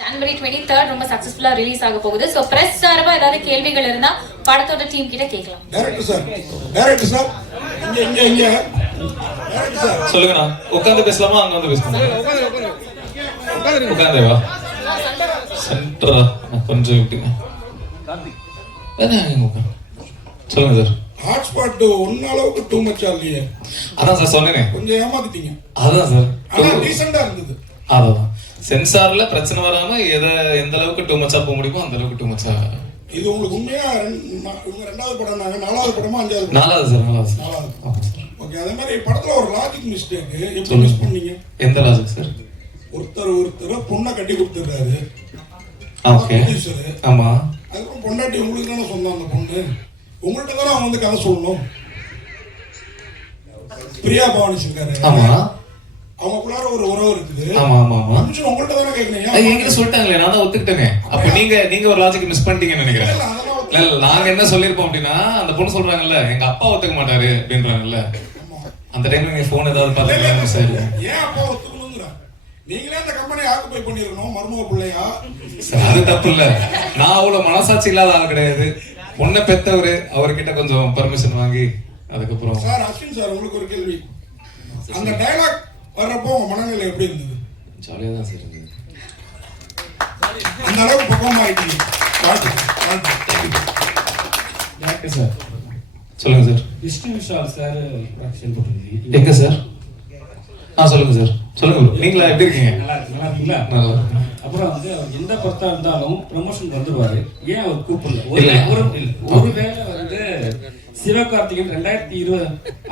ஜனவரி twenty third ரொம்ப சக்சஸ்ஃபுல்லா release ஆக போகுது. ஸோ பிரஸ் சார்பா ஏதாவது கேள்விகள் இருந்தா படத்தோட டீம் கிட்ட கேட்கலாம். டைரக்டர் சார் டைரக்டர் சார் இங்க இங்க இங்க. டைரக்டர் சார் சொல்லுங்கண்ணா. உட்காந்து பேசலாமா? அங்க வந்து பேசலாமா? உட்காந்தே வா. சென்டரா கொஞ்சம் விட்டுங்க. சொல்லுங்க சார் ஹாட்ஸ்பாட் ஒன்ன அளவுக்கு டூ மச்சா இல்லையே. அதான் சார் சொன்னேனே. கொஞ்சம் ஏமாத்திட்டீங்க. அதான் சார் ஆனா டீசெண்டா இருந்தது. அதான். சென்சார்ல பிரச்சனை வராம எதை எந்த அளவுக்கு டூ மச்சா போக முடியுமோ அந்த அளவுக்கு டூ மச்சா இது உங்களுக்கு உண்மையா ரெண்டாவது படம் நாங்க நாலாவது படமா அஞ்சாவது நாலாவது சார் நாலாவது நாலாவது. ஓகே அதே மாதிரி படத்துல ஒரு லாஜிக் மிஸ்டேக் எப்படி மிஸ் பண்ணீங்க? எந்த லாஜிக் சார் ஒருத்தர் ஒருத்தர் பொண்ணை கட்டி கொடுத்துறாரு ஓகே ஆமா. அதுக்கப்புறம் பொண்டாட்டி உங்களுக்கு தானே சொந்தம் அந்த பொண்ணு? உங்கள்கிட்ட தானே அவன் வந்து கதை சொல்லணும்? பிரியா பவானி இருக்காரு ஆமா. அவங்களுக்குள்ளார ஒரு உறவு இருக்குது. ஆமா ஆமா ஆமா. உங்கள்கிட்ட தானே கேட்கணும் என்கிட்ட சொல்லிட்டாங்களே நான் தான் ஒத்துக்கிட்டேனே. அப்ப நீங்க நீங்க ஒரு லாஜிக் மிஸ் பண்ணிட்டீங்கன்னு நினைக்கிறேன். இல்ல, நாங்க என்ன சொல்லிருப்போம் அப்படின்னா அந்த பொண்ணு சொல்றாங்கல்ல எங்க அப்பா ஒத்துக்க மாட்டாரு அப்படின்றாங்கல்ல. அந்த டைம்ல நீங்க போன் ஏதாவது பாத்தீங்கன்னா ஆயிடும் ஏன் அப்பா ஒத்துக்கணுங்கிற? நீங்களே அந்த கம்பெனி ஆக்குப்பை பண்ணிருக்கணும் மருமக பிள்ளையா? சரி, அது தப்பு இல்ல. நான் அவ்வளவு மனசாட்சி இல்லாத ஆள் கிடையாது. பொண்ணை பெத்தவரு அவர்கிட்ட கொஞ்சம் பர்மிஷன் வாங்கி அதுக்கப்புறம் சார் அஸ்வின் சார் உங்களுக்கு ஒரு கேள்வி. அந்த டயலாக் வர்றப்போ உங்க மனநிலை எப்படி இருந்தது? ஜாலியா தான் சார் இருந்தது. அந்த அளவுக்கு பக்குவமா ஆயிட்டீங்க வாழ்த்து, வாழ்த்து. டாக்டர் சார் சொல்லுங்க sir Vishnu Vishal sir production போட்டிருக்கீங்க எங்க சார் ஆ சொல்லுங்க சார் சொல்லுங்க. நீங்களா எப்படி இருக்கீங்க? நல்லா இருக்கு நல்லா இருக்குங்களா? நல்லா. அப்புறம் வந்து அவர் எந்த படத்தா இருந்தாலும் ப்ரமோஷன் வந்துருவாரு. ஏன் அவர் கூப்பிடல? ஒரு இல்ல. ஒரு இல்ல, ஒருவேளை வந்து சிவகார்த்திகேயன் ரெண்டாயிரத்தி இருபது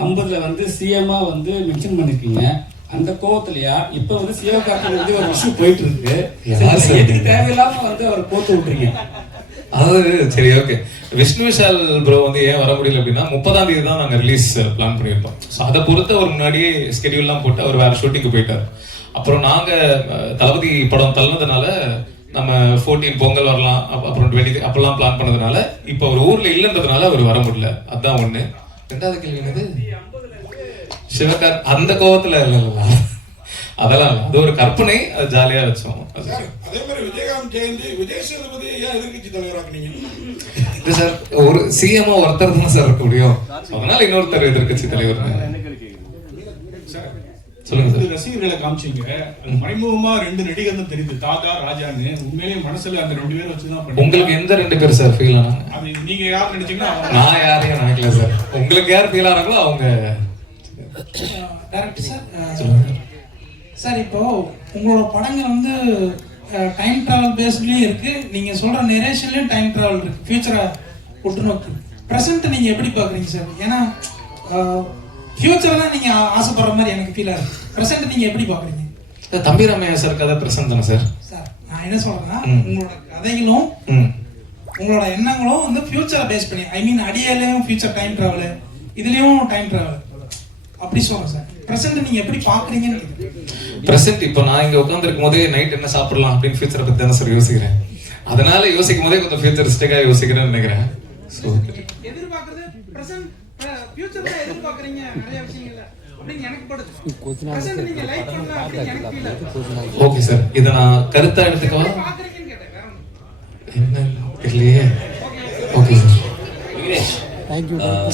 ஐம்பதுல வந்து சிஎம்ஆ வந்து மென்ஷன் பண்ணிருக்கீங்க. அந்த கோவத்திலயா? இப்ப வந்து சிவகார்த்திகேயன் வந்து ஒரு இஷ்யூ போயிட்டு இருக்கு? எதுக்கு தேவையில்லாம வந்து அவர் கோத்து விட்டுறீங்க? அதாவது சரி ஓகே விஷ்ணு விஷால் ப்ரோ வந்து ஏன் வர முடியல அப்படின்னா முப்பதாம் தேதி தான் நாங்க ரிலீஸ் பிளான் பண்ணியிருந்தோம் ஸோ அதை பொறுத்து அவர் முன்னாடியே ஸ்கெடியூல்லாம் போட்டு அவர் வேற ஷூட்டிங்க்கு போயிட்டார். அப்புறம் நாங்க அஹ், தளபதி படம் தள்ளினதுனால நம்ம ஃபோர்டீன் பொங்கல் வரலாம் அப்~ அப்புறம் டுவெண்ட்டி அப்பெல்லாம் பிளான் பண்ணதுனால இப்போ அவர் ஊர்ல இல்லைன்றதுனால அவர் வர முடியல. அதான் ஒண்ணு. ரெண்டாவது கேள்வி என்னது? சிவகார் அந்த கோவத்துல இல்ல அதெல்லாம் அது ஒரு கற்பனை அது ஜாலியா வச்சோம் அது மாதிரி விஜயகாந்த் ஜெயந்தி விஜய் சேதுபதி ஏன் எதிர்கட்சி தலைவராக்குனீங்க சார் ஒரு சிஎம்ஓ ஒருத்தர் தான் சார் இருக்க முடியும். அதனால இன்னொருத்தர் எதிர்க்கட்சி தலைவர். சொல்லுங்க சார். ரசிகர்களை காமிச்சீங்க. மறைமுகமா ரெண்டு நடிகர் தான் தெரியுது. தாத்தா ராஜான்னு. உண்மையிலேயே மனசுல அந்த ரெண்டு பேரும் வச்சுதான் உங்களுக்கு எந்த ரெண்டு பேர் சார் ஃபீல் ஆனாங்க? அது நீங்க யார் நினைச்சீங்கன்னா நான் யாரையும் நினைக்கல சார். உங்களுக்கு யார் ஃபீல் ஆனாங்களோ அவங்க. டேரக்டர் சார் சார் இப்போ உங்களோட படங்கள் வந்து டைம் டிராவல் பேஸ்ட்லயும் இருக்கு. நீங்க சொல்ற நெரேஷன்லயும் டைம் டிராவல் இருக்கு. ஃபியூச்சரை உற்று நோக்கு ப்ரெசென்ட் நீங்க எப்படி பாக்குறீங்க சார் ஏன்னா ஃபியூச்சர் தான் நீங்க ஆ- ஆசைப்படுற மாதிரி எனக்கு ஃபீல் ஆகுது ப்ரெசென்ட் நீங்க எப்படி பாக்குறீங்க சார் தம்பி ராமையா சார் கதை பிரசன்ட் தானே சார் சார் நான் என்ன சொல்றேன்னா ம். உங்களோட கதைகளும் உங்களோட எண்ணங்களும் வந்து ஃபியூச்சரை பேஸ் பண்ணி ஐ மீன் அடியாலையும் ஃபியூச்சர் டைம் டிராவல் இதுலயும் டைம் டிராவல் அப்படி சொல்றேன் சார். ப்ரெசென்ட் நீங்க எப்படி பாக்குறீங்கன்னு. பிரசன்ட் இப்போ நான் இங்க உட்காந்துருக்கும் போதே நைட் என்ன சாப்பிடலாம் அப்படின்னு ஃபியூச்சரை பத்தி தானே சார் யோசிக்கிறேன். அதனால யோசிக்கும் போதே கொஞ்சம் ஃபியூச்சரிஸ்டிக்கா யோசிக்கிறேன்னு நினைக்கிறேன். ஸோ எதிர்பார்க்கறது பிரசன்ட் ஃபியூச்சர் தான் எதிர்பார்க்கறீங்க. நிறைய விஷயங்கள்ல. ஓகே சார் இதை நான் கருத்தா எடுத்துக்கவா? என்ன தெரியலையே. ஓகே சார்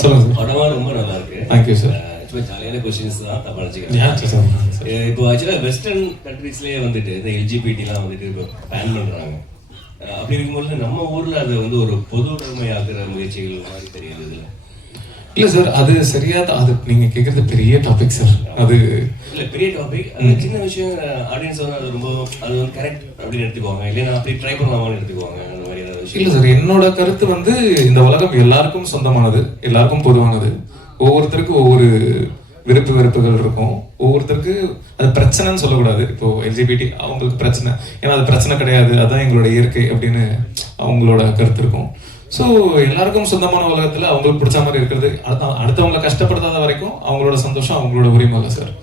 சொல்லுங்க சார் படமா ரொம்ப நல்லா இருக்கு. தேங்க்யூ சார் சும்மா ஜாலியான கொஸ்டின்ஸ் தான் தப்பா நினைச்சுக்கிறேன் இப்போ ஆக்சுவலாக வெஸ்டர்ன் கண்ட்ரீஸ்லேயே வந்துட்டு இந்த எல்ஜிபிடிலாம் வந்துட்டு இப்போ பேன் பண்ணுறாங்க அப்படி இருக்கும்போது நம்ம ஊரில் அது வந்து ஒரு பொது உடைமையாக்குற முயற்சிகள் மாதிரி தெரியுது இதில். இல்ல சார் அது சரியா அது நீங்க கேக்குறது பெரிய டாபிக் சார் அது இல்லை பெரிய டாபிக் அது சின்ன விஷயம் ஆடியன்ஸ் வந்து அது ரொம்ப அது வந்து கரெக்ட் அப்படின்னு எடுத்துக்குவாங்க. இல்லைன்னா அப்படி ட்ரை பண்ணலாமான்னு எடுத்துக்குவாங்க. அந்த மாதிரி ஏதாவது இல்ல விஷயம் சார் என்னோட கருத்து வந்து இந்த உலகம் எல்லாருக்கும் சொந்தமானது எல்லாருக்கும் பொதுவானது. ஒவ்வொருத்தருக்கும் ஒவ்வொரு விருப்பு வெறுப்புகள் இருக்கும். ஒவ்வொருத்தருக்கு அது பிரச்சனைன்னு சொல்லக்கூடாது. இப்போ எல்ஜிபிடி அவங்களுக்கு பிரச்சனை. ஏன்னா அது பிரச்சனை கிடையாது. அதான் எங்களோட இயற்கை அப்படின்னு அவங்களோட கருத்து இருக்கும். ஸோ எல்லாருக்கும் சொந்தமான உலகத்துல அவங்களுக்கு பிடிச்ச மாதிரி இருக்கிறது. அடுத்த அடுத்தவங்களை கஷ்டப்படுத்தாத வரைக்கும் அவங்களோட சந்தோஷம் அவங்களோட உரிமை இல்லை சார்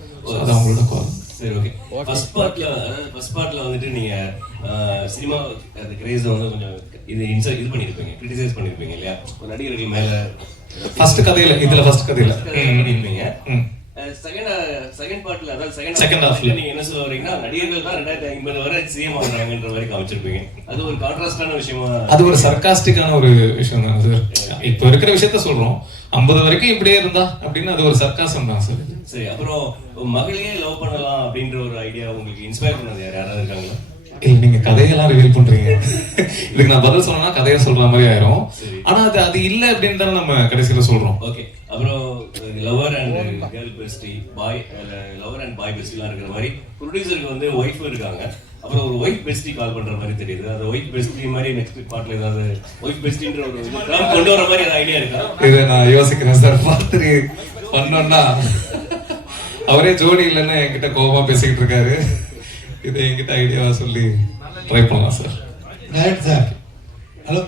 அது அவங்களோட கால் சரி ஓகே ஃபர்ஸ்ட் பார்ட்ல ஃபர்ஸ்ட் பார்ட்ல வந்துட்டு நீங்க சினிமா அந்த கிரேஸ் வந்து கொஞ்சம் இது இன்சைட் இது பண்ணிருப்பீங்க. கிரிட்டிசைஸ் பண்ணிருப்பீங்க இல்லையா? ஒரு நடிகர்கள் மேல ஃபர்ஸ்ட் கதையில இதுல ஃபர்ஸ்ட் கதையில. ம். செகண்ட் செகண்ட் பார்ட்ல அதாவது செகண்ட் ல. ஹாஃப்ல நீங்க என்ன சொல்ல வரீங்கன்னா நடிகர்கள் தான் ரெண்டாயிரத்தி ஐம்பது வரை சிஎம் ஆகுறாங்கன்ற மாதிரி காமிச்சிருப்பீங்க. அது ஒரு கான்ட்ராஸ்டான விஷயமா? அது ஒரு சர்க்காஸ்டிக்கான ஒரு விஷயம் தான் சார் இப்போ இருக்கிற விஷயத்த சொல்றோம். ஐம்பது வரைக்கும் இப்படியே இருந்தா அப்படின்னு அது ஒரு சர்க்காசம் தான் சார் சரி அப்புறம் மகளையே லவ் பண்ணலாம் அப்படின்ற ஒரு ஐடியா உங்களுக்கு இன்ஸ்பயர் பண்ணது யார்? யாராவது இருக்காங்களா? ஏய் நீங்க கதையெல்லாம் ரிவீல் பண்றீங்க. இதுக்கு நான் பதில் சொன்னா கதையை சொல்ற மாதிரி ஆயிரும். ஆனா அது அது இல்ல அப்படின்னு தானே நம்ம கடைசியில சொல்றோம். ஓகே அப்புறம் lover and girl bestie boy lover and boy பெஸ்டிலாம் இருக்கிற மாதிரி ப்ரொடியூசருக்கு வந்து ஒய்ஃப் இருக்காங்க. அப்புறம் ஒரு ஒய்ஃப் பெஸ்டி கால் பண்ற மாதிரி தெரியுது. அந்த ஒய்ஃப் பெஸ்டி மாதிரி நெக்ஸ்ட் பார்ட்ல ஏதாவது ஒய்ஃப் பெஸ்டின்ற ஒரு கொண்டு வர மாதிரி ஐடியா இருக்கா? இதை நான் யோசிக்கிறேன் சார். பார்த்துட்டு பண்ணோம்னா அவரே ஜோடி இல்லைன்னு என்கிட்ட கோபமா பேசிக்கிட்டு இருக்காரு. இதை என்கிட்ட ஐடியாவா சொல்லி ட்ரை பண்ணலாம் சார் ரைட் சார் ஹலோ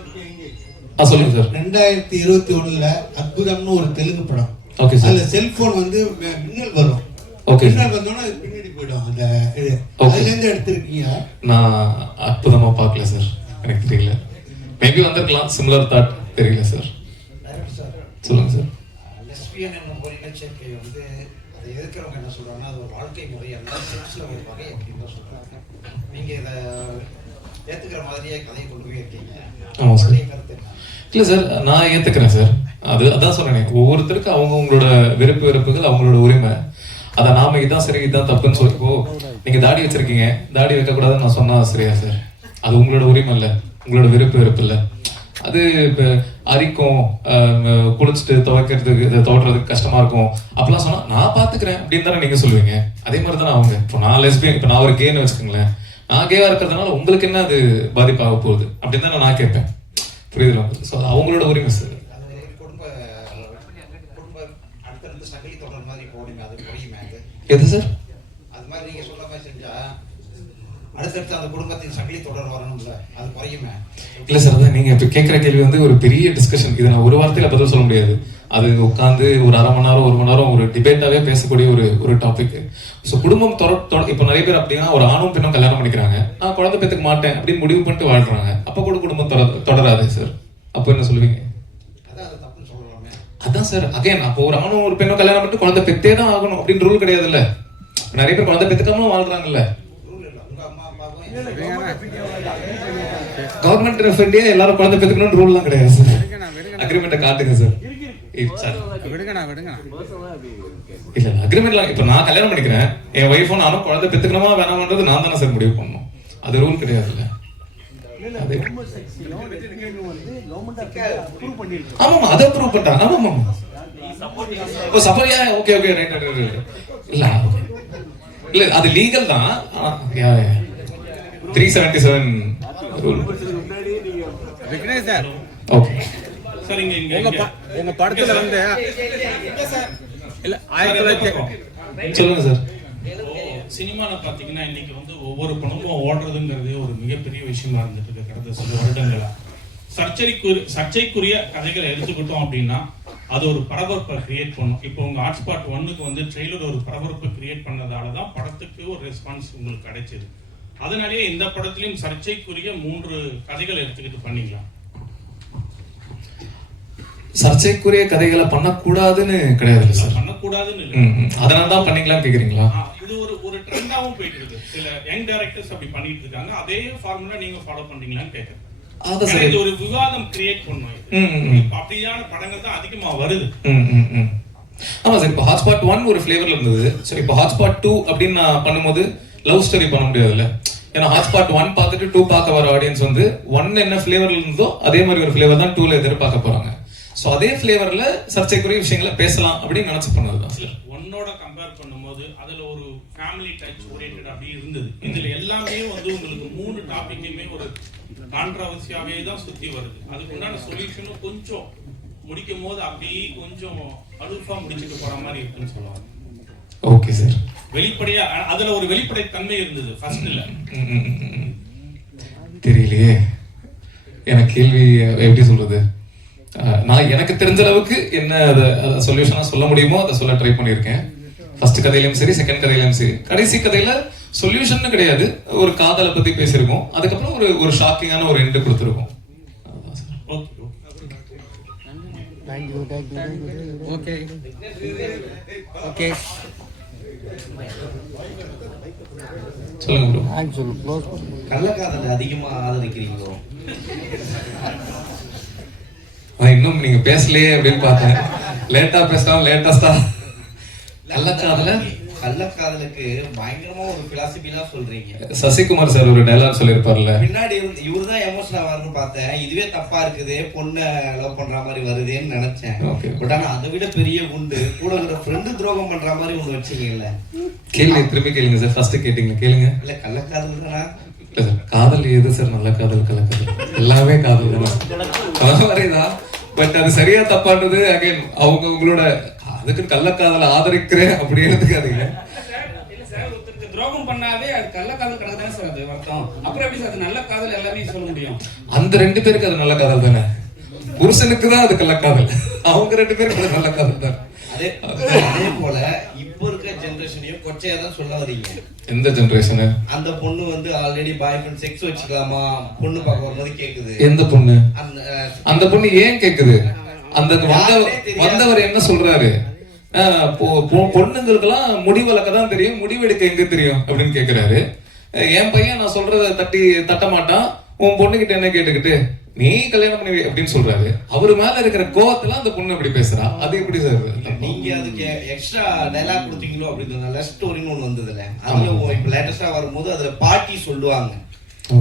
ஆ சொல்லுங்க சார் ரெண்டாயிரத்தி இருபத்தி ஒண்ணுல அற்புதம்னு ஒரு தெலுங்கு படம் ஓகே சார் அதுல செல்போன் வந்து மின்னல் வரும் ஓகே மின்னல் வந்தோன்னா பின்னாடி போயிடும் அந்த இது. அதுல இருந்து எடுத்திருக்கீங்க நான் அற்புதமா பார்க்கல சார் எனக்கு தெரியல மேபி வந்திருக்கலாம் சிமிலர் தாட் தெரியல சார் சொல்லுங்க சார் லெஸ்பியன் என்னும் ஒரு இனச்சேர்க்கை வந்து அதை எதிர்க்கிறவங்க என்ன சொல்றாங்கன்னா அது ஒரு வாழ்க்கை முறை அல்ல செக்ஸ்ல ஒரு வகை அப்படின்னு தான் சொல்றாங்க. நீங்க இதை ஏத்துக்கிற மாதிரியே கதையை கொண்டு போய் இருக்கீங்க. இல்ல சார் நான் ஏத்துக்கிறேன் சார் அது அதான் சொன்னேன் ஒவ்வொருத்தருக்கும் அவங்க அவங்களோட விருப்பு வெறுப்புகள் அவங்களோட உரிமை. அதை நாம இதான் சரி இதான் தப்புன்னு சொல்லிக்கோ நீங்க தாடி வச்சிருக்கீங்க. தாடி வைக்க கூடாதுன்னு நான் சொன்னா சரியா சார் அது உங்களோட உரிமை இல்ல. உங்களோட விருப்பு வெறுப்பு இல்ல. அது அரிக்கும் குளிச்சுட்டு துவைக்கிறதுக்கு துவட்டுறதுக்கு கஷ்டமா இருக்கும். அப்படிலாம் சொன்னா நான் பாத்துக்கிறேன் அப்படின்னு தானே நீங்க சொல்லுவீங்க. அதே மாதிரி தானே அவங்க. இப்போ நான் லெஸ்பியன் இப்போ நான் ஒரு கேன்னு வச்சுக்கோங்களேன். நான் கேவா இருக்கிறதுனால உங்களுக்கு என்ன அது பாதிப்பாக போகுது? அப்படின்னு தானே நான் கேட்பேன். புரியுதுல? ஸோ அவங்களோட உரிமை சார். எது சார்? அது மாதிரி நீங்க சொல்ற மாதிரி செஞ்சா அடுத்தடுத்து அந்த குடும்பத்தின் சங்கிலி தொடர் வரணும்ல அது குறையுமே. இல்ல சார் அதான் நீங்க இப்ப கேட்கிற கேள்வி வந்து ஒரு பெரிய டிஸ்கஷன் இது நான் ஒரு வார்த்தையில பதில் சொல்ல முடியாது. அது உட்காந்து ஒரு அரை மணி நேரம் ஒரு மணி நேரம் ஒரு டிபேட்டாவே பேசக்கூடிய ஒரு ஒரு டாபிக் ஸோ குடும்பம் தொட தொட- இப்போ நிறைய பேர் அப்படின்னா ஒரு ஆணும் பெண்ணும் கல்யாணம் பண்ணிக்கிறாங்க. நான் குழந்தை பெற்றுக்க மாட்டேன் அப்படின்னு முடிவு பண்ணிட்டு வாழ்றாங்க. அப்போ கூட குடும்பம் தொடர- தொடராது சார். அப்போ என்ன சொல்லுவீங்க? அதான் சார் அகைன் அப்போ ஒரு ஆணும் ஒரு பெண்ணும் கல்யாணம் பண்ணிட்டு குழந்தை பெத்தே தான் ஆகணும் அப்படின்னு ரூல் கிடையாதுல்ல. நிறைய பேர் குழந்தை பெத்துக்காமலும் வாழ்றாங்கல்ல ரூல் இல்லை உங்க அம்மா கவர்மெண்ட் ரெஃபரண்டியா எல்லாரும் குழந்தை பெத்துக்கணும்னு ரூல்லாம் கிடையாது சார் அக்ரிமெண்ட்டை காட்டுங்க சார் இல்ல அக்ரிமெண்ட்லாம் இப்ப நான் கல்யாணம் பண்ணிக்கிறேன். என் ஒய்ஃபும் நானும் குழந்தை பெத்துக்கணுமா வேணாமன்றது நான் தானே சார் முடிவு பண்ணணும். அது ரூல் கிடையாதுல்ல. அது ஆமாமா அதை ப்ரூவ் பண்ணிட்டாங்க. ஆமாமா ஓ support okay okay right right இல்ல இல்ல அது லீகல் தான். Three seventy seven rule Vignesh sir okay sir இங்க. இங்க உங்க படத்துல வந்து இல்ல ஆயிரத்தி தொள்ளாயிரத்தி சொல்லுங்க சார் சினிமால பாத்தீங்கன்னா இன்னைக்கு வந்து ஒவ்வொரு படமும் ஓடுறதுங்கிறது ஒரு மிகப்பெரிய விஷயமா இருந்துட்டு இருக்கு கடந்த சில வருடங்களா. சர்ச்சைக்குரிய சர்ச்சைக்குரிய கதைகளை எடுத்துக்கிட்டோம் அப்படின்னா அது ஒரு பரபரப்பை கிரியேட் பண்ணும். இப்போ உங்க ஹாட்ஸ்பாட் ஒன்னுக்கு வந்து ட்ரெய்லர் ஒரு பரபரப்பை கிரியேட் பண்ணதால தான் படத்துக்கு ஒரு ரெஸ்பான்ஸ் உங்களுக்கு கிடைச்சது அதனாலேயே இந்த படத்திலையும் சர்ச்சைக்குரிய மூன்று கதைகளை எடுத்துக்கிட்டு பண்ணீங்களா சர்ச்சைக்குரிய கதைகளை பண்ணக்கூடாதுன்னு கிடையாது சார்? பண்ணக்கூடாதுன்னு. அதனால தான் பண்ணிக்கலாம்னு கேக்குறீங்களா? இது ஒரு ஒரு ட்ரெண்டாவும் போயிட்டு இருக்கு சில யங் டைரக்டர்ஸ் அப்படி பண்ணிட்டு இருக்காங்க. அதே ஃபார்முலா நீங்க ஃபாலோ பண்றீங்களான்னு கேக்குறேன் சரி. இது ஒரு விவாதம் கிரியேட் பண்ணும் அப்படியான படங்கள் தான் அதிகமா வருது. ஆமா சார் இப்போ ஹாட்ஸ்பாட் ஒன் ஒரு ஃபிளேவர்ல இருந்தது. சரி இப்போ ஹாட்ஸ்பாட் டூ அப்படின்னு நான் பண்ணும்போது லவ் ஸ்டோரி பண்ண முடியாதுல்ல? ஏன்னா ஹாட்ஸ்பாட் ஒன் பார்த்துட்டு டூ பார்க்க வர ஆடியன்ஸ் வந்து ஒன் என்ன ஃப்ளேவர்ல இருந்ததோ அதே மாதிரி ஒரு ஃப்ளேவர் தான் டூல எதிர்பார்க்க போறாங்க. ஸோ அதே ஃப்ளேவர்ல சர்ச்சைக்குரிய விஷயங்களை பேசலாம் அப்படின்னு நினைச்சு பண்ணது தான் சார் ஒன்னோட கம்பேர் பண்ணும்போது அதுல ஒரு ஃபேமிலி டச் ஓரியன்ட் அப்படி இருந்தது. இதுல எல்லாமே வந்து உங்களுக்கு மூணு டாபிக்குமே ஒரு கான்ட்ரவர்சியாவே தான் சுத்தி வருது. அதுக்கு உண்டான சொல்யூஷனும் கொஞ்சம் முடிக்கும் போது அப்படியே கொஞ்சம் அலுஃபா முடிச்சுட்டு போற மாதிரி இருக்குன்னு சொல்லுவாங்க. ஓகே சார் வெளிப்படையா அதுல ஒரு வெளிப்படை தன்மை இருந்தது ம், ம். தெரியலையே. எனக்கு கேள்வி எப்படி சொல்றது? நான் எனக்கு தெரிஞ்ச அளவுக்கு என்ன அதை சொல்யூஷனா சொல்ல முடியுமோ அதை சொல்ல ட்ரை பண்ணியிருக்கேன். ஃபர்ஸ்ட் கதையிலும் சரி செகண்ட் கதையிலும் சரி. கடைசி கதையில சொல்யூஷன் கிடையாது. ஒரு காதலை பத்தி பேசியிருக்கோம். அதுக்கப்புறம் ஒரு ஒரு ஷாக்கிங்கான ஒரு எண்டு கொடுத்துருக்கோம். ஓகே ஓகே சொல்லுங்க. கள்ளக்காதலை அதிகமா ஆதரிக்கிறீங்களோ? நான் இன்னும் நீங்க பேசலையே அப்படின்னு பார்த்தேன். லேட்டா பேசலாம் லேட்டஸ்டா கள்ளக்காதல கள்ளக்காதலுக்கு பயங்கரமா ஒரு பிலாசபிலாம் சொல்றீங்க. சசிகுமார் சார் ஒரு டைலாக் சொல்லியிருப்பார்ல. பின்னாடி இருந்து இவரு தான் எமோஷனல் ஆவார்னு பார்த்தேன். இதுவே தப்பா இருக்குது. பொண்ணை லவ் பண்ற மாதிரி வருதேன்னு நினைச்சேன். பட் ஆனா அதை விட பெரிய குண்டு கூட இருக்கிற ஃப்ரெண்டு துரோகம் பண்ற மாதிரி ஒண்ணு வச்சீங்கல்ல கேள்வி திரும்பி கேளுங்க சார். ஃபர்ஸ்ட் கேட்டீங்க கேளுங்க. இல்ல கள்ளக்காதல் தானா? காதல் எது சார்? நல்ல காதல் கலக்காதல் எல்லாமே காதல் தானே. பட் அது சரியா தப்பான்றது அகைன் அவங்க உங்களோட அதுக்கு கள்ளக்காதலை ஆதரிக்கிறேன் அப்படி எடுத்துக்காதீங்க. இல்ல சார் ஒருத்தருக்கு துரோகம் பண்ணாவே அது கள்ளக்காதல் கணக்கு தானே சார் அது அர்த்தம். அப்புறம் எப்படி சார் அது நல்ல காதல் எல்லாமே சொல்ல முடியும்? அந்த ரெண்டு பேருக்கு அது நல்ல காதல் தானே? புருஷனுக்கு தான் அது கள்ளக்காதல். அவங்க ரெண்டு பேருக்கு அது நல்ல காதல் தான். அதே அதே போல இப்போ இருக்க ஜெனரேஷனையும் கொச்சையா தான் சொல்ல வரீங்க எந்த ஜெனரேஷனு அந்த பொண்ணு வந்து ஆல்ரெடி பாய் ஃப்ரெண்ட் செக்ஸ் வச்சுக்கலாமா? பொண்ணு பார்க்க வரும்போது கேக்குது. எந்த பொண்ணு? அந்த பொண்ணு ஏன் கேக்குது? அந்த வந்த வந்தவர் என்ன சொல்றாரு? பொண்ணுங்களுக்கெல்லாம் முடி வளர்க்க தான் தெரியும் முடிவெடுக்க எங்க தெரியும் அப்படின்னு கேக்குறாரு. அஹ் என் பையன் நான் சொல்றத தட்டி தட்ட மாட்டான். உன் பொண்ணுகிட்ட என்ன கேட்டுக்கிட்டு நீ கல்யாணம் பண்ணி அப்படின்னு சொல்றாரு. அவரு மேல இருக்கிற கோவத்துல அந்த பொண்ணு அப்படி பேசுறா. அது எப்படி சார்? நீங்க அதுக்கு எக்ஸ்ட்ரா டைலாக் கொடுத்தீங்களோ அப்படின்றதுனால ஸ்டோரின்னு ஒண்ணு வந்ததுல அதுல இப்ப லேட்டஸ்டா வரும்போது அதுல பாட்டி சொல்லுவாங்க.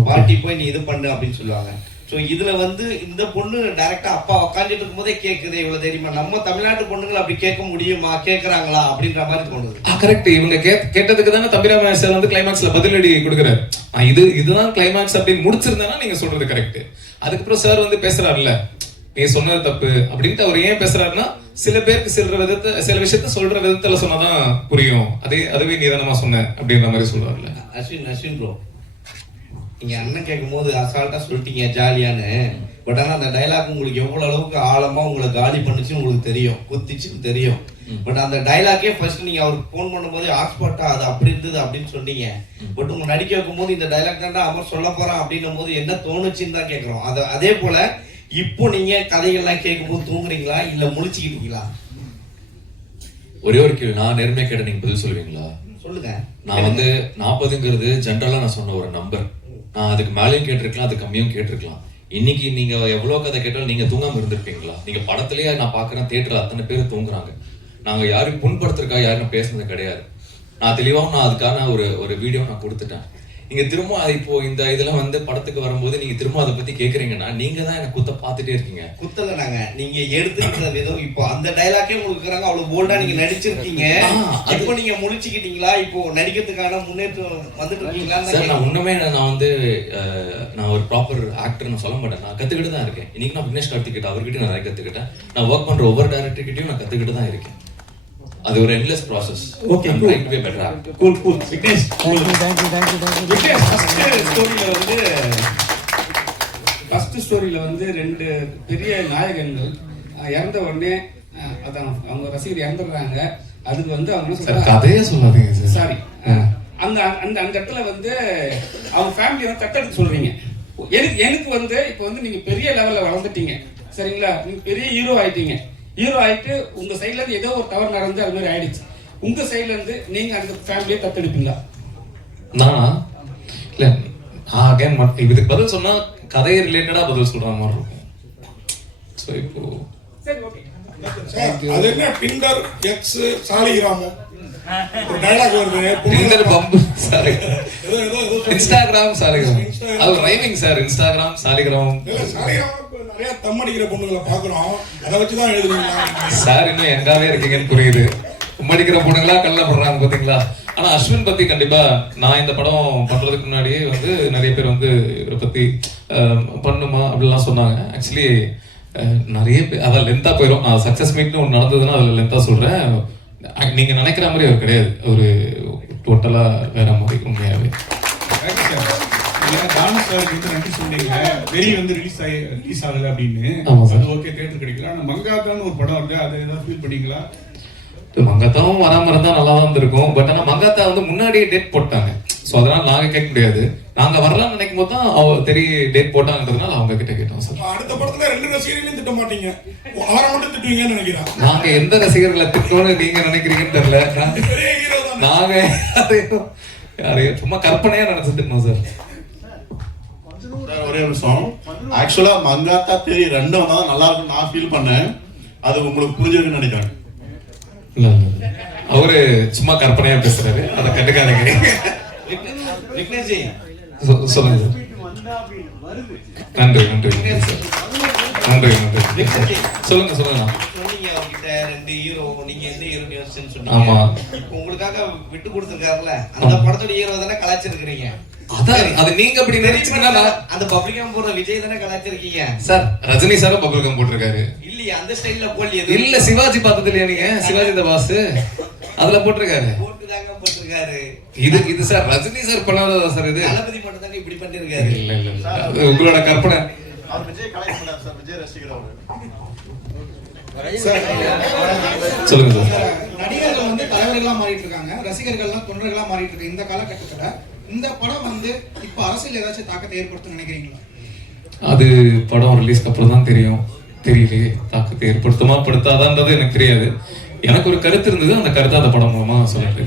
பாட்டி போய் நீ இது பண்ணு அப்படின்னு சொல்லுவாங்க. சோ இதுல வந்து இந்த பொண்ணு டைரக்டா அப்பா உட்காந்துட்டு இருக்கும்போதே கேக்குது இவ்வளவு தெரியுமா நம்ம தமிழ்நாட்டு பொண்ணுங்களை அப்படி கேட்க முடியுமா கேக்குறாங்களா அப்படின்ற மாதிரி தோணுது கரெக்ட் இவங்க கே- கேட்டதுக்கு தானே தம்பிராம சார் வந்து கிளைமாக்ஸ்ல பதிலடி கொடுக்குறாரு. இது இதுதான் கிளைமாக்ஸ் அப்படின்னு முடிச்சிருந்தேன்னா நீங்க சொல்றது கரெக்ட் அதுக்கப்புறம் சார் வந்து பேசுறாருல்ல நீ சொன்னது தப்பு அப்படின்ட்டு அவர் ஏன் பேசுறாருன்னா சில பேருக்கு சில விதத்தை சில விஷயத்த சொல்ற விதத்துல சொன்னாதான் புரியும். அதே அதுவே நீதானமா சொன்ன அப்படின்ற மாதிரி சொல்றாருல்ல. அஸ்வின் அஸ்வின் ப்ரோ நீங்க அண்ணன் கேட்கும் போது அசால்ட்டா சொல்லிட்டீங்க ஜாலியான்னு. பட் ஆனா அந்த டைலாக் உங்களுக்கு எவ்வளவு அளவுக்கு ஆழமா உங்களை காலி பண்ணுச்சுன்னு உங்களுக்கு தெரியும். குத்திச்சுன்னு தெரியும். பட் அந்த டைலாக்கே ஃபர்ஸ்ட் நீங்க அவருக்கு ஃபோன் பண்ணும்போது ஆக்ஸ்போர்ட்டா அது அப்படி இருந்தது அப்படின்னு சொன்னீங்க. பட் உங்க நடிக்க வைக்கும் போது இந்த டைலாக் தாண்டா அவன் சொல்ல போறான் அப்படின்னும் போது என்ன தோணுச்சுன்னு தான் கேட்கிறோம் அது அதே போல இப்போ நீங்க கதைகள்லாம் கேட்கும்போது தூங்குறீங்களா? இல்ல முழிச்சுக்கிட்டீங்களா ஒரே ஒரு கேள்வி. நான் நேர்மையா கேட்ட நீங்க பதில் சொல்லுவீங்களா? சொல்லுங்க. நான் வந்து நாற்பதுங்கிறது ஜென்ரலா நான் சொன்ன ஒரு நம்பர் நான் அதுக்கு மேலேயும் கேட்டிருக்கலாம் அது கம்மியும் கேட்டிருக்கலாம். இன்னைக்கு நீங்க எவ்வளோ கதை கேட்டாலும் நீங்க தூங்காம இருந்திருப்பீங்களா? நீங்க படத்திலேயே நான் பாக்குறேன் தேட்டர் அத்தனை பேர் தூங்குறாங்க. நாங்க யாரும் புண்படுத்திருக்கா யாரும் பேசுனது கிடையாது. நான் தெளிவாகவும் நான் அதுக்கான ஒரு ஒரு வீடியோ நான் கொடுத்துட்டேன். நீங்க திரும்ப இப்போ இந்த இதுல வந்து படத்துக்கு வரும்போது நீங்க திரும்ப அதை பத்தி கேக்குறீங்கன்னா நீங்க தான் எனக்கு குத்த பார்த்துட்டே இருக்கீங்க. குத்தல நாங்க நீங்க எடுத்துக்கிட்ட விதம் இப்போ அந்த டைலாக்கே உங்களுக்கு இருக்கிறாங்க. அவ்வளவு போல்டா நீங்க நடிச்சிருக்கீங்க. இப்போ நீங்க முடிச்சுக்கிட்டீங்களா இப்போ நடிக்கிறதுக்கான முன்னேற்றம் வந்துட்டு இருக்கீங்களான்னு சார் நான் உண்மையே நான் வந்து நான் ஒரு ப்ராப்பர் ஆக்டர்னு சொல்ல மாட்டேன். நான் கத்துக்கிட்டு தான் இருக்கேன். இன்னைக்கு நான் விக்னேஷ் கார்த்திகிட்ட அவர்கிட்ட நான் நிறைய கத்துக்கிட்டேன். நான் ஒர்க் பண்ற ஒவ்வொரு டேரக்டர்கிட்டயும் நான் கத்துக்கிட்டு தான் இருக்கேன். அது ஒரு endless process cool. Trying to be better cool cool Vignesh Vignesh first ஸ்டோரியில வந்து ஃபர்ஸ்ட் ஸ்டோரியில வந்து ரெண்டு பெரிய நாயகங்கள் இறந்த உடனே அதான் அவங்க ரசிகர் இறந்துடுறாங்க. அதுக்கு வந்து அவங்க சொல்றாங்க? கதையே சொல்லாதீங்க சார். சாரி அந்த அந்த அந்த இடத்துல வந்து அவங்க ஃபேமிலி வந்து தத்தெடுத்து சொல்றீங்க. எனக்கு எனக்கு வந்து இப்போ வந்து நீங்க பெரிய லெவல்ல வளர்ந்துட்டீங்க. சரிங்களா? நீங்க பெரிய ஹீரோ ஆயிட்டீங்க. ஹீரோ ஆயிட்டு உங்க சைடுல இருந்து ஏதோ ஒரு தவறு நடந்து அது மாதிரி ஆயிடுச்சு. உங்க சைடுல இருந்து நீங்க அந்த ஃபேமிலியை தத்தெடுப்பீங்களா? நானா? இல்ல நான் அகைன் இதுக்கு பதில் சொன்னா கதை ரிலேட்டடா பதில் சொல்ற மாதிரி இருக்கும். ஸோ இப்போ சரி ஓகே சார், அது என்ன டிண்டர் எக்ஸ் சாலிகிராமம் ஒரு டைலாக் வருது Tinder Bumble sorry. Instagram Saligram அது ரைமிங் சார். இன்ஸ்டாகிராம் சாலிகிராம் இப்ப நிறைய தம் அடிக்கிற பொண்ணுங்களை பாக்குறோம் அதை வச்சுதான் எழுதுறீங்களா சார் இன்னும் எங்காவே இருக்கீங்கன்னு புரியுது. உம்மடிக்கிற பொண்ணுங்களா கல்ல போடுறாங்க பாத்தீங்களா? ஆனா அஸ்வின் பத்தி கண்டிப்பா நான் இந்த படம் பண்றதுக்கு முன்னாடியே வந்து நிறைய பேர் வந்து இவரை பத்தி அஹ், பண்ணுமா அப்படிலாம் சொன்னாங்க. ஆக்சுவலி நிறைய பேர் அதான் லென்த்தா போயிடும் நான் சக்சஸ் மீட்னு ஒன்று நடந்ததுன்னா அதில் லென்த்தா சொல்றேன். அஹ், நீங்க நினைக்கிற மாதிரி அவர் கிடையாது. ஒரு டோட்டலா வேற மாதிரி உண்மையாவே. தானு சாருக்கு வந்து நன்றி சொன்னீங்க வெறி வந்து ரிலீஸ் ஆகி ரிலீஸ் ஆகல அப்படின்னு. அது ஓகே தேட்டர் கிடைக்கல. ஆனா மங்காத்தான்னு ஒரு படம் வந்து அதை ஏதாவது ஃபீல் பண்ணீங்களா? மங்காத்தாவும் வராம இருந்தா நல்லா தான் இருந்திருக்கும். பட் ஆனா மங்காத்தா வந்து முன்னாடியே டேட் போட்டாங்க. ஸோ அதனால நாங்க கேட்க முடியாது. நாங்க வரலாம்னு நினைக்கும் போது தான் அவ தெரிய டேட் போட்டாங்கன்றதுனால அவங்க கிட்ட கேட்டோம் சார். அடுத்த படத்துல ரெண்டு ரசிகர்களையும் திட்ட மாட்டீங்க. அவரை மட்டும் திட்டுவீங்கன்னு நினைக்கிறேன். நாங்க எந்த ரசிகர்களை திட்டோம்னு நீங்க நினைக்கிறீங்கன்னு தெரியல. நாங்க யாரையும் யாரையும் சும்மா கற்பனையா நினைச்சிட்டு இருந்தோம் சார். சார், ஒரே நிமிஷம் ஆக்சுவலா மங்காத்தா தேரி ரெண்டும் தான் நல்லா இருக்கும் நான் ஃபீல் பண்ணேன். அது உங்களுக்கு புரிஞ்சிருக்குன்னு நினைக்கிறேன். அவரு சும்மா கற்பனையா பேசுறாரு. அதை கண்டுக்காதீங்க. சொல்லுங்க நன்றி நன்றி நன்றி நன்றி சொல்லுங்க சொல்லுங்க. ரெண்டு ஹீரோ நீங்க எந்த ஹீரோ யோசிச்சுன்னு ஆமா. சொன்னீங்க இப்போ உங்களுக்காக விட்டு கொடுத்துருக்காருல அந்த படத்தோட ஹீரோ தானே கலாச்சிருக்கிறீங்க அதான். அது நீங்க அப்படி நினைச்சீங்கன்னா நான்- அந்த பப்ளிக்கா போற விஜய் தானே கலாச்சிருக்கீங்க? சார் ரஜினி சாரும் பபுல்கம் போட்டிருக்காரு. இல்லையா அந்த ஸ்டைல்ல போடலையே இல்ல சிவாஜி பார்த்தது இல்லையா நீங்க? சிவாஜி த பாஸ் அதுல போட்டிருக்காரு. போட்டு தாங்க போட்டிருக்காரு. இது இது சார் ரஜினி சார் பண்ணாததா சார் இது? தளபதி மட்டும் தாங்க இப்படி பண்ணிருக்காரு. இல்ல இல்ல உங்களோட கற்பனை. அவர் விஜய் கலெக்ட் பண்ணார் சார் விஜய் ரசிகர் அவரு. சொல்லுங்க சார். நடிகர்கள் வந்து தலைவர்களா மாறிட்டு இருக்காங்க. ரசிகர்கள்லாம் தொண்டர்களா மாறிட்டு இருக்க. இந்த காலகட்டத்துல இந்த படம் வந்து இப்ப அரசியல் ஏதாச்சும் தாக்கத்தை ஏற்படுத்தும் நினைக்கிறீங்களா? அது படம் ரிலீஸ்க்கு அப்புறம் தான் தெரியும். தெரியலையே தாக்கத்தை ஏற்படுத்துமா படுத்தாதான்றது எனக்கு தெரியாது. எனக்கு ஒரு கருத்து இருந்தது அந்த கருத்தை அந்த படம் மூலமா சொல்லிட்டு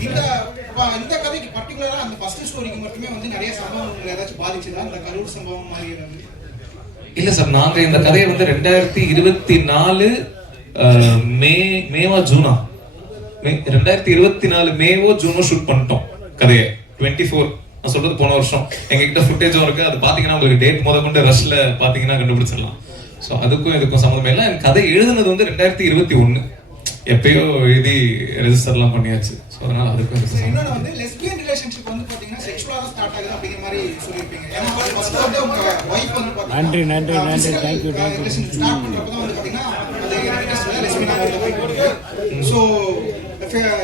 இந்த கதைக்கு பர்டிகுலரா அந்த ஃபர்ஸ்ட் ஸ்டோரிக்கு மட்டுமே வந்து நிறைய சம்பவங்கள் ஏதாச்சும் பாதிச்சுதா? இந்த கரூர் சம்பவம் மாதிரி? இல்ல சார் நாங்க இந்த கதையை வந்து ரெண்டாயிரத்தி இருபத்தி நாலு மே மேவா ஜூனா? மே ரெண்டாயிரத்தி இருபத்தி நாலு மேவோ ஜூனோ ஷூட் பண்ணிட்டோம் கதையை. டுவெண்ட்டி ஃபோர் நான் சொல்றது போன வருஷம். எங்ககிட்ட ஃபுட்டேஜும் இருக்கு. அது பாத்தீங்கன்னா உங்களுக்கு டேட் முத கொண்டு ரஷ்ல பாத்தீங்கன்னா கண்டுபிடிச்சிடலாம். ஸோ அதுக்கும் இதுக்கும் சம்மந்தமே இல்லை. எனக்கு கதை எழுதுனது வந்து ரெண்டாயிரத்தி இருபத்தி ஒன்னு எப்பயோ எழுதி ரெஜிஸ்டர்லாம் பண்ணியாச்சு. ஸோ அதனால அதுக்கும் இன்னொன்னு வந்து லெஸ்பியன் ரிலேஷன்ஷிப் வந்து தான் ஸ்டார்ட் ஆகுது அப்படிங்கிற மாதிரி சொல்லியிருப்பீங்க. ஏன்னா ஃபர்ஸ்ட் வந்து உங்க வைஃப் வந்து பாத்தீங்கன்னா நன்றி நன்றி நன்றி. தேங்க் யூ ரிலேஷன்ஷிப் ஸ்டார்ட் பண்றப்ப தான் வந்து பாத்தீங்கன்னா அது இன்ட்ரெஸ்ட் லெஸ்பியனா வருது ஸோ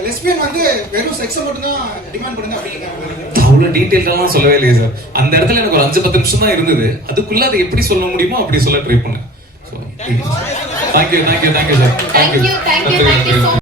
லெஸ்பியன் வந்து வெறும் செக்ஸை மட்டும் தான் டிமாண்ட் பண்ணுது அப்படிங்கிறாங்க அவ்வளவு டீட்டெயில்டாலாம் சொல்லவே இல்லையே சார். அந்த இடத்துல எனக்கு ஒரு அஞ்சு பத்து நிமிஷம் தான் இருந்தது. அதுக்குள்ள அதை எப்படி சொல்ல முடியுமோ அப்படி சொல்ல ட்ரை பண்ணேன். So thank you thank you thank you sir Thank